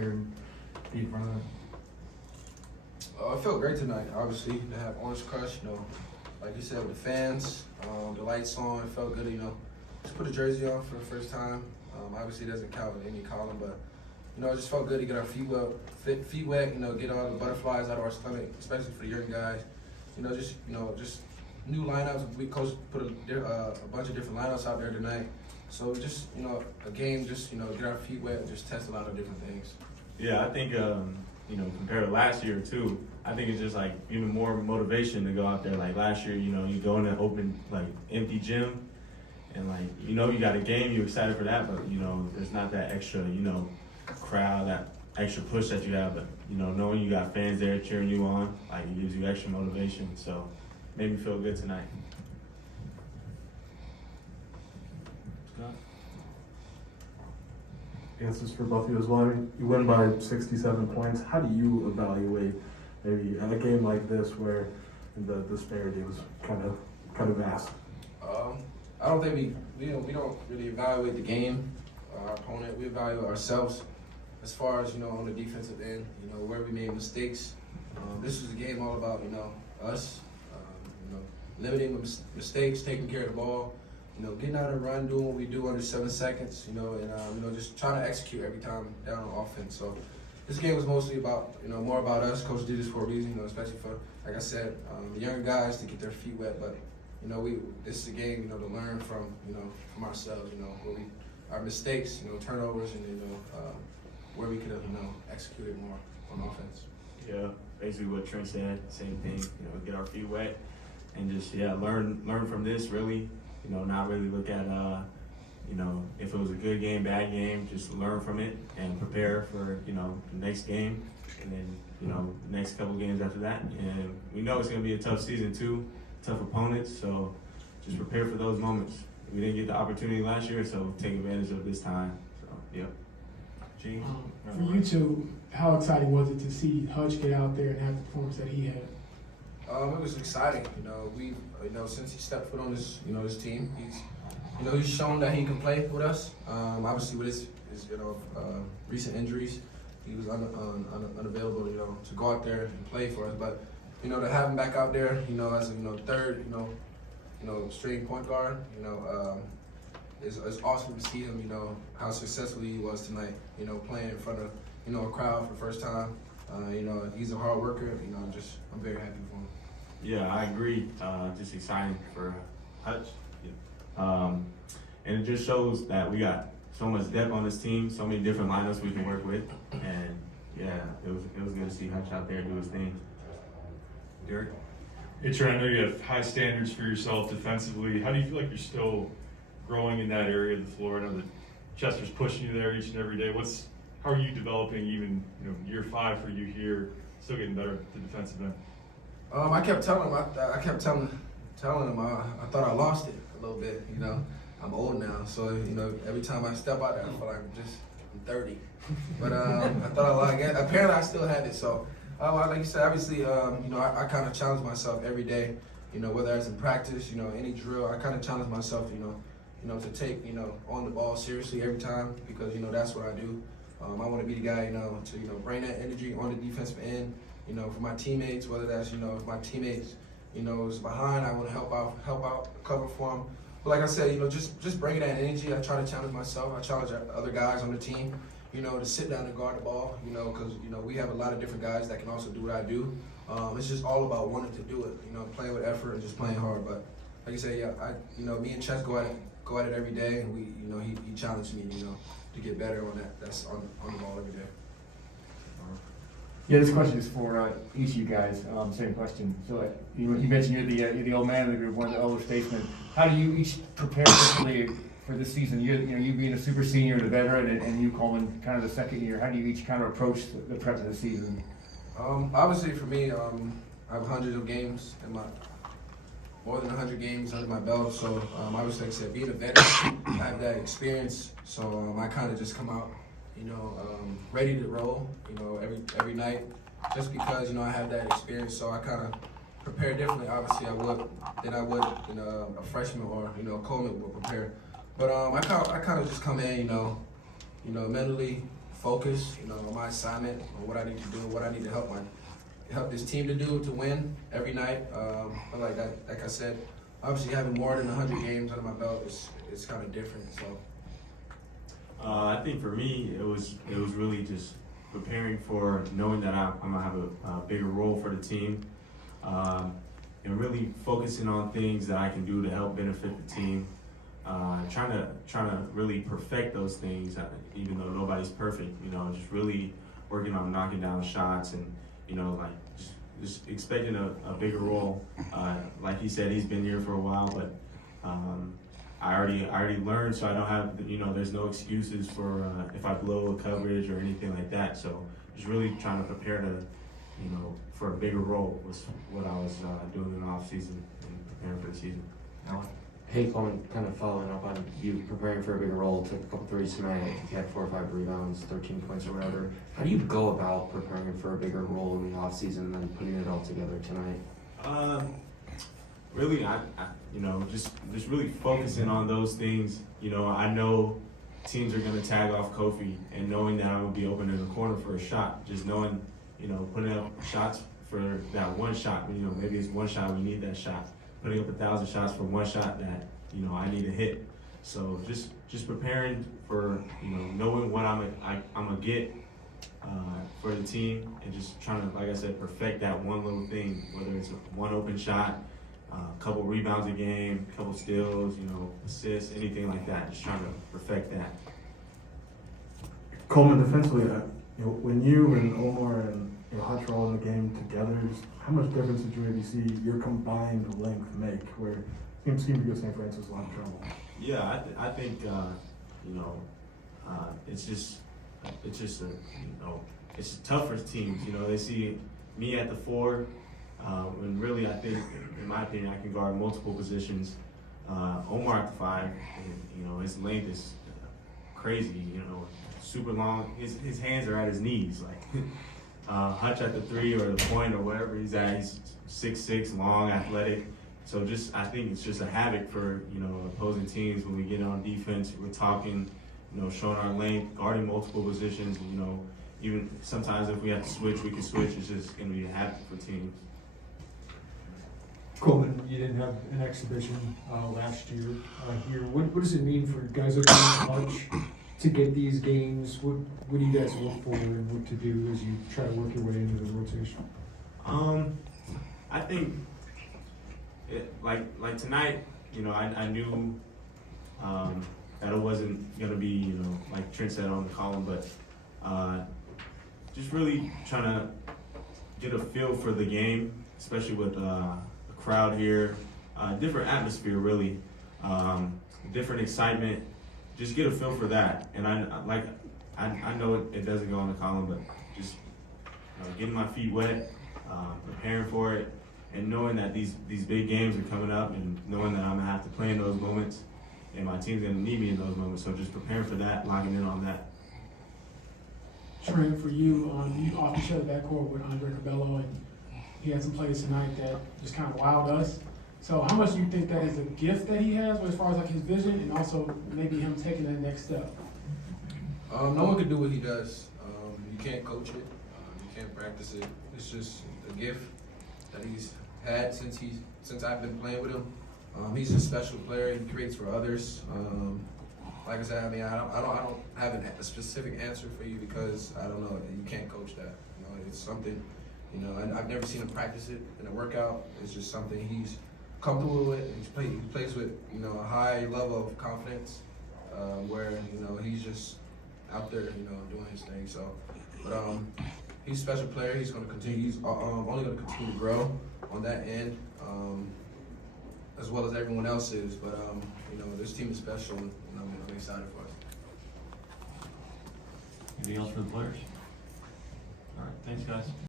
there and be in front of them? It felt great tonight, obviously, to have Orange Crush, like you said, with the fans, the lights on. It felt good, just put a jersey on for the first time. Obviously, it doesn't count with any column, but, it just felt good to get our feet wet, get all the butterflies out of our stomach, especially for the young guys. Just new lineups. We coach put a bunch of different lineups out there tonight. So just, a game, just, get our feet wet and just test a lot of different things. Yeah, I think, compared to last year too, I think it's just like even more motivation to go out there. Like last year, you go in an open, like empty gym and like, you got a game, you're excited for that, but there's not that extra, crowd, that extra push that you have. But, knowing you got fans there cheering you on, like it gives you extra motivation. So made me feel good tonight. I guess this is for both of you as well. I mean, you win by 67 points. How do you evaluate maybe a game like this where the disparity was kind of vast? I don't think we don't really evaluate the game, our opponent. We evaluate ourselves as far as on the defensive end. Where we made mistakes. This was a game all about us, limiting mistakes, taking care of the ball. Getting out of the run, doing what we do under 7 seconds, and just trying to execute every time down on offense. So this game was mostly about, more about us. Coach did this for a reason, especially for, like I said, the younger guys to get their feet wet. But this is a game, to learn from, from ourselves, where our mistakes, turnovers, and where we could have, executed more on offense. Yeah, basically what Trent said, same thing. Get our feet wet and just learn from this really. Not really look at, if it was a good game, bad game, just learn from it and prepare for, the next game and then, the next couple games after that. And we know it's going to be a tough season too, tough opponents, so just prepare for those moments. We didn't get the opportunity last year, so take advantage of this time. So, yep. Gene? For you two, how exciting was it to see Hutch get out there and have the performance that he had? It was exciting. Since he stepped foot on this, this team, he's shown that he can play with us. Obviously, with his recent injuries, he was unavailable, to go out there and play for us. But to have him back out there, as a third, string point guard, it's awesome to see him. How successful he was tonight. Playing in front of a crowd for the first time. He's a hard worker. I'm very happy for him. Yeah, I agree. Just exciting for Hutch. And it just shows that we got so much depth on this team, so many different lineups we can work with. And yeah, it was good to see Hutch out there do his thing. Derek? Hey Trent, I know you have high standards for yourself defensively. How do you feel like you're still growing in that area of the floor? I know that Chester's pushing you there each and every day. How are you developing even year 5 for you here, still getting better at the defensive end? I kept telling him. I kept telling him. I thought I lost it a little bit. I'm old now, so every time I step out there, I feel like I'm 30. But I thought I lost it. Apparently, I still had it. So, like you said, obviously, I kind of challenge myself every day. Whether it's in practice, any drill, I kind of challenge myself. To take on the ball seriously every time because that's what I do. I want to be the guy to bring that energy on the defensive end. For my teammates, whether that's, if my teammates, is behind, I want to help out, cover for them. But like I said, just bringing that energy, I try to challenge myself. I challenge other guys on the team, to sit down and guard the ball, because, we have a lot of different guys that can also do what I do. It's just all about wanting to do it, playing with effort and just playing hard. But like I said, yeah, me and Chess go at it every day, and he challenged me, to get better on that. That's on the ball every day. Yeah, this question is for each of you guys. Same question. So you mentioned you're the old man of the group, one of the older statesmen. How do you each prepare differently for this season? You being a super senior and a veteran, and you Coleman kind of the second year. How do you each kind of approach the prep of the season? Obviously, for me, I have hundreds of games in more than 100 games under my belt. So obviously, like I said, being a veteran, I have that experience. So I kind of just come out. Ready to roll, every night, just because, I have that experience. So I kind of prepare differently, obviously, than I would, a freshman or, Coleman would prepare. But I kind of just come in, mentally, focus, on my assignment, on what I need to do, what I need to help this team to do to win every night. But like I said, obviously having more than 100 games under my belt is kind of different. So I think for me, it was really just preparing for knowing that I'm gonna have a bigger role for the team, and really focusing on things that I can do to help benefit the team. Trying to really perfect those things, even though nobody's perfect. Just really working on knocking down shots and just expecting a bigger role. Like he said, he's been here for a while, but I already learned, so I don't have there's no excuses for if I blow a coverage or anything like that. So just really trying to prepare to for a bigger role was what I was doing in the off season and preparing for the season. Hey Coleman, kind of following up on you preparing for a bigger role, took a couple threes tonight, you had 4 or 5 rebounds, 13 points or whatever. How do you go about preparing for a bigger role in the offseason and then putting it all together tonight? Really, I just really focusing on those things. I know teams are gonna tag off Kofi, and knowing that I'm gonna be open in the corner for a shot, just knowing, putting up shots for that one shot. Maybe it's one shot, we need that shot. Putting up 1,000 shots for one shot that I need to hit. So just preparing for knowing what I'm gonna get for the team, and just trying to, like I said, perfect that one little thing. Whether it's one open shot, a couple rebounds a game, a couple steals, assists, anything like that. Just trying to perfect that. Coleman, defensively, when you and Omar and Hutch are all in the game together, just how much difference did you maybe see your combined length make? Where it seemed to give St. Francis a lot of trouble. Yeah, I think it's just it's tough for teams. They see me at the 4, when really I think, in my opinion, I can guard multiple positions. Omar at the 5, and, his length is crazy. Super long. His hands are at his knees. Like Hutch at the 3 or the point or wherever he's at, he's 6'6", long, athletic. So I think it's just a havoc for opposing teams when we get on defense. We're talking, showing our length, guarding multiple positions. Even sometimes if we have to switch, we can switch. It's just going to be a havoc for teams. Coleman, you didn't have an exhibition last year here. What does it mean for guys like Hutch to get these games? What do you guys look for and what to do as you try to work your way into the rotation? I think like tonight, I knew that it wasn't gonna be like Trent said on the column, but just really trying to get a feel for the game, especially with the crowd here, different atmosphere really, different excitement. Just get a feel for that, and I know it doesn't go on the column, but just getting my feet wet, preparing for it, and knowing that these big games are coming up, and knowing that I'm gonna have to play in those moments, and my team's gonna need me in those moments. So just preparing for that, locking in on that. Trent, for you, you often share the backcourt with Andre Cabello, and he had some plays tonight that just kind of wowed us. So how much do you think that is a gift that he has as far as like his vision, and also maybe him taking that next step? No one can do what he does. You can't coach it. You can't practice it. It's just a gift that he's had since I've been playing with him. He's a special player. He creates for others. Like I said, I don't have a specific answer for you because I don't know. You can't coach that. It's something. I've never seen him practice it in a workout. It's just something he's comfortable with. He plays with a high level of confidence, where he's just out there doing his thing. So, but he's a special player. He's going to continue. He's only going to continue to grow on that end, as well as everyone else is. But this team is special, and I'm excited for it. Anything else for the players? All right, thanks guys.